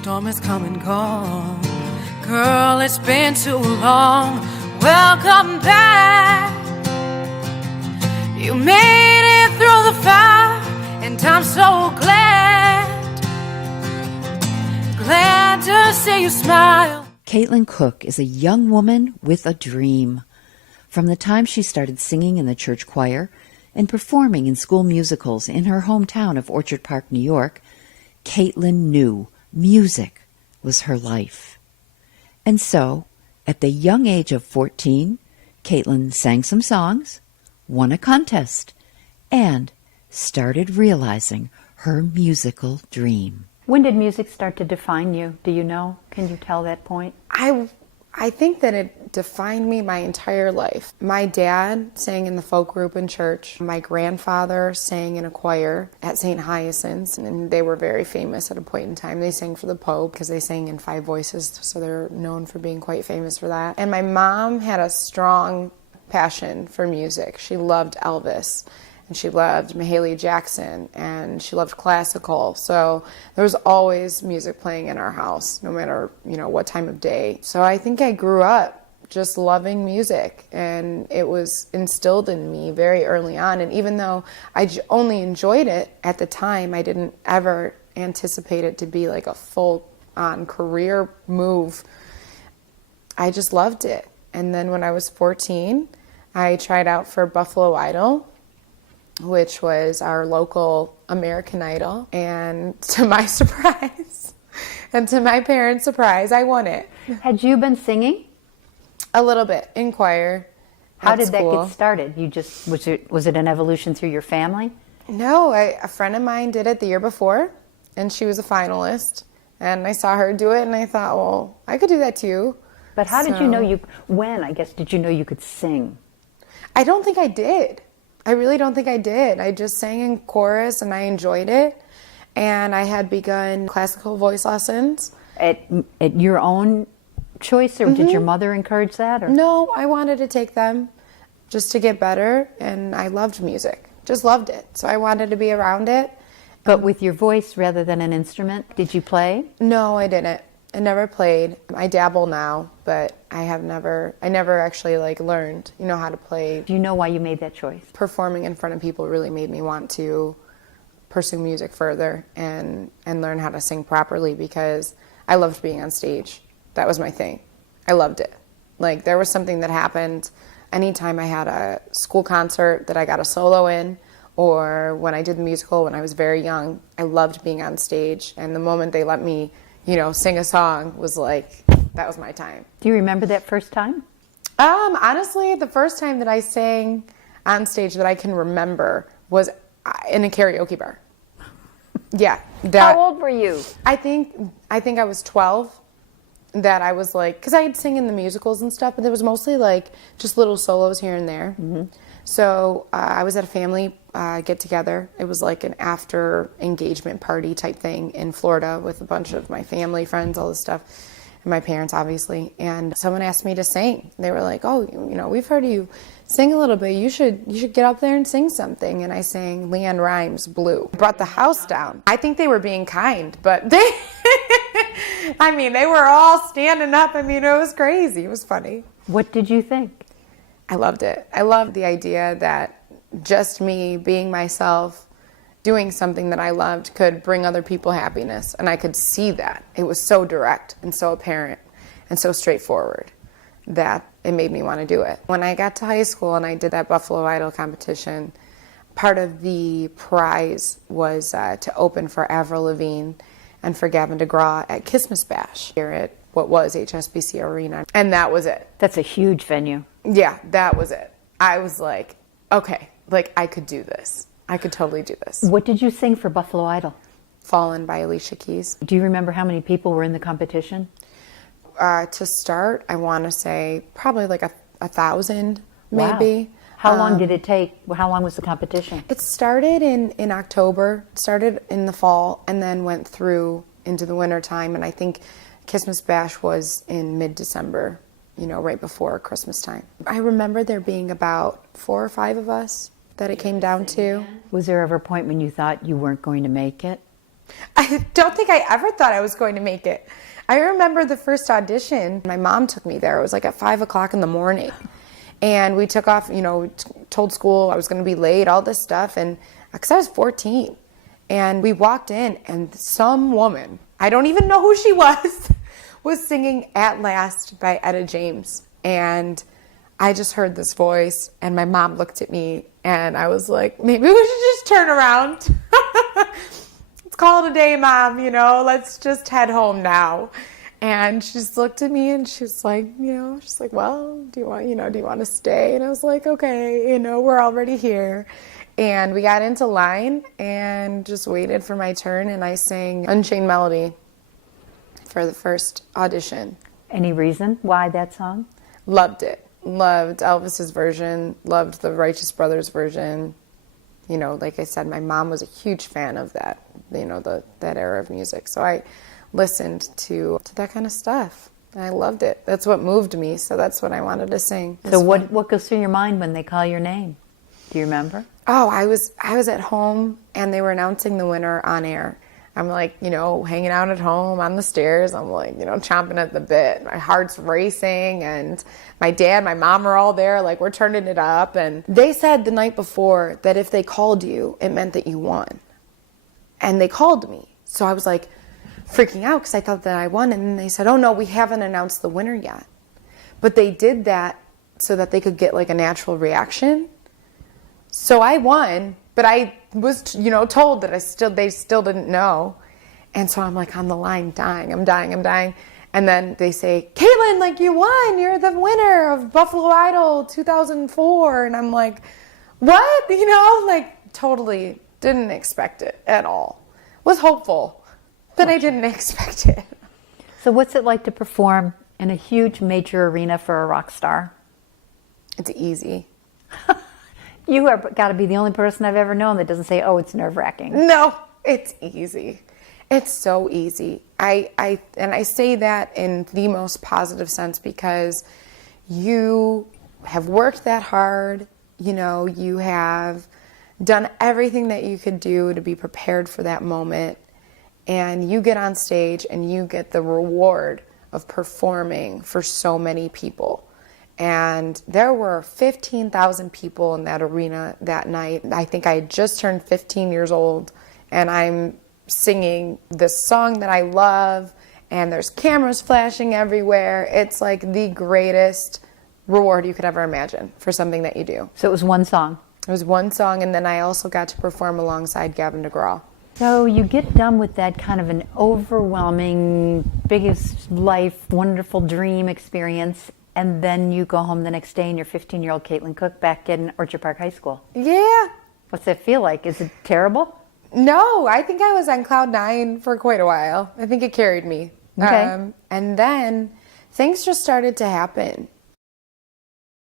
storm has come and gone. Girl, it's been too long. Welcome back. You made it through the fire, and I'm so glad to see you smile. Caitlin Koch is a young woman with a dream. From the time she started singing in the church choir and performing in school musicals in her hometown of Orchard Park, New York, Caitlin knew music was her life. And so, at the young age of 14, Caitlin sang some songs, won a contest, and started realizing her musical dream. When did music start to define you? Do you know? Can you tell that point? I think that it defined me my entire life. My dad sang in the folk group in church. My grandfather sang in a choir at St. Hyacinth's, and they were very famous at a point in time. They sang for the Pope because they sang in 5 voices, so they're known for being quite famous for that. And my mom had a strong passion for music. She loved Elvis, and she loved Mahalia Jackson, and she loved classical. So there was always music playing in our house, no matter, what time of day. So I think I grew up just loving music, and it was instilled in me very early on. And even though I only enjoyed it at the time, I didn't ever anticipate it to be like a full-on career move. I just loved it. And then when I was 14, I tried out for Buffalo Idol, which was our local American Idol. And to my surprise, and to my parents' surprise, I won it. Had you been singing? A little bit, in choir. How did that get started? Was it an evolution through your family? No, a friend of mine did it the year before, and she was a finalist. And I saw her do it, and I thought, well, I could do that too. But how did you know did you know you could sing? I don't think I did. I really don't think I did. I just sang in chorus and I enjoyed it. And I had begun classical voice lessons. At your own choice, or did your mother encourage that? Or? No, I wanted to take them just to get better, and I loved music. Just loved it. So I wanted to be around it. But with your voice rather than an instrument, did you play? No, I didn't. I never played. I dabble now, but I never actually learned, how to play. Do you know why you made that choice? Performing in front of people really made me want to pursue music further and learn how to sing properly, because I loved being on stage. That was my thing. I loved it. There was something that happened anytime I had a school concert that I got a solo in, or when I did the musical when I was very young. I loved being on stage, and the moment they let me sing a song was that was my time. Do you remember that first time? Honestly, the first time that I sang on stage that I can remember was in a karaoke bar. Yeah. How old were you? I think I was 12. That I was because I had sing in the musicals and stuff, but there was mostly just little solos here and there. Mm-hmm. So I was at a family get-together. It was an after engagement party type thing in Florida with a bunch of my family, friends, all this stuff, and my parents, obviously. And someone asked me to sing. They were like, "Oh, we've heard you sing a little bit. You should get up there and sing something." And I sang Leanne Rimes' "Blue." Brought the house down. I think they were being kind, but they they were all standing up. It was crazy. It was funny. What did you think? I loved it. I loved the idea that just me being myself, doing something that I loved, could bring other people happiness. And I could see that. It was so direct and so apparent and so straightforward that it made me want to do it. When I got to high school and I did that Buffalo Idol competition, part of the prize was to open for Avril Lavigne and for Gavin DeGraw at Christmas Bash here at what was HSBC Arena. And that was it. That's a huge venue. Yeah, that was it. I was okay, I could do this. I could totally do this. What did you sing for Buffalo Idol? Fallen by Alicia Keys. Do you remember how many people were in the competition? To start, I want to say probably 1,000, maybe. Wow. How long did it take? How long was the competition? It started in October, started in the fall, and then went through into the winter time. And I think Christmas Bash was in mid-December, right before Christmas time. I remember there being about 4 or 5 of us that it came down to. Was there ever a point when you thought you weren't going to make it? I don't think I ever thought I was going to make it. I remember the first audition, my mom took me there. It was like at 5 o'clock in the morning. And we took off, told school I was going to be late, all this stuff. And because I was 14. And we walked in and some woman, I don't even know who she was singing At Last by Etta James. And I just heard this voice and my mom looked at me and I was like, maybe we should just turn around. Let's call it a day, Mom, let's just head home now. And she just looked at me and she's like, well, do you want to stay? And I was like, okay, we're already here. And we got into line and just waited for my turn and I sang Unchained Melody for the first audition. Any reason why that song? Loved it. Loved Elvis's version. Loved the Righteous Brothers version. Like I said, my mom was a huge fan of that, that era of music. So I listened to that kind of stuff. And I loved it. That's what moved me. So that's what I wanted to sing. So what goes through your mind when they call your name? Do you remember? Oh, I was at home and they were announcing the winner on air. I'm like, hanging out at home on the stairs. I'm like, chomping at the bit. My heart's racing and my dad, my mom are all there. Like, we're turning it up. And they said the night before that if they called you, it meant that you won. And they called me. So I was like freaking out because I thought that I won. And then they said, oh, no, we haven't announced the winner yet. But they did that so that they could get like a natural reaction. So I won, but I was, told that they still didn't know. And so I'm like on the line dying. I'm dying. And then they say, Caitlin, like you won. You're the winner of Buffalo Idol 2004. And I'm like, what? Like totally didn't expect it at all. Was hopeful, but I didn't expect it. So what's it like to perform in a huge major arena for a rock star? It's easy. You have got to be the only person I've ever known that doesn't say, oh, it's nerve-wracking. No, it's easy. It's so easy. I say that in the most positive sense because you have worked that hard. You have done everything that you could do to be prepared for that moment. And you get on stage and you get the reward of performing for so many people. And there were 15,000 people in that arena that night. I think I had just turned 15 years old, and I'm singing this song that I love, and there's cameras flashing everywhere. It's like the greatest reward you could ever imagine for something that you do. So it was one song? It was one song, and then I also got to perform alongside Gavin DeGraw. So you get done with that kind of an overwhelming, biggest life, wonderful dream experience, and then you go home the next day and you're 15-year-old Caitlin Koch back in Orchard Park High School. Yeah. What's that feel like? Is it terrible? No, I think I was on cloud 9 for quite a while. I think it carried me. Okay. And then things just started to happen.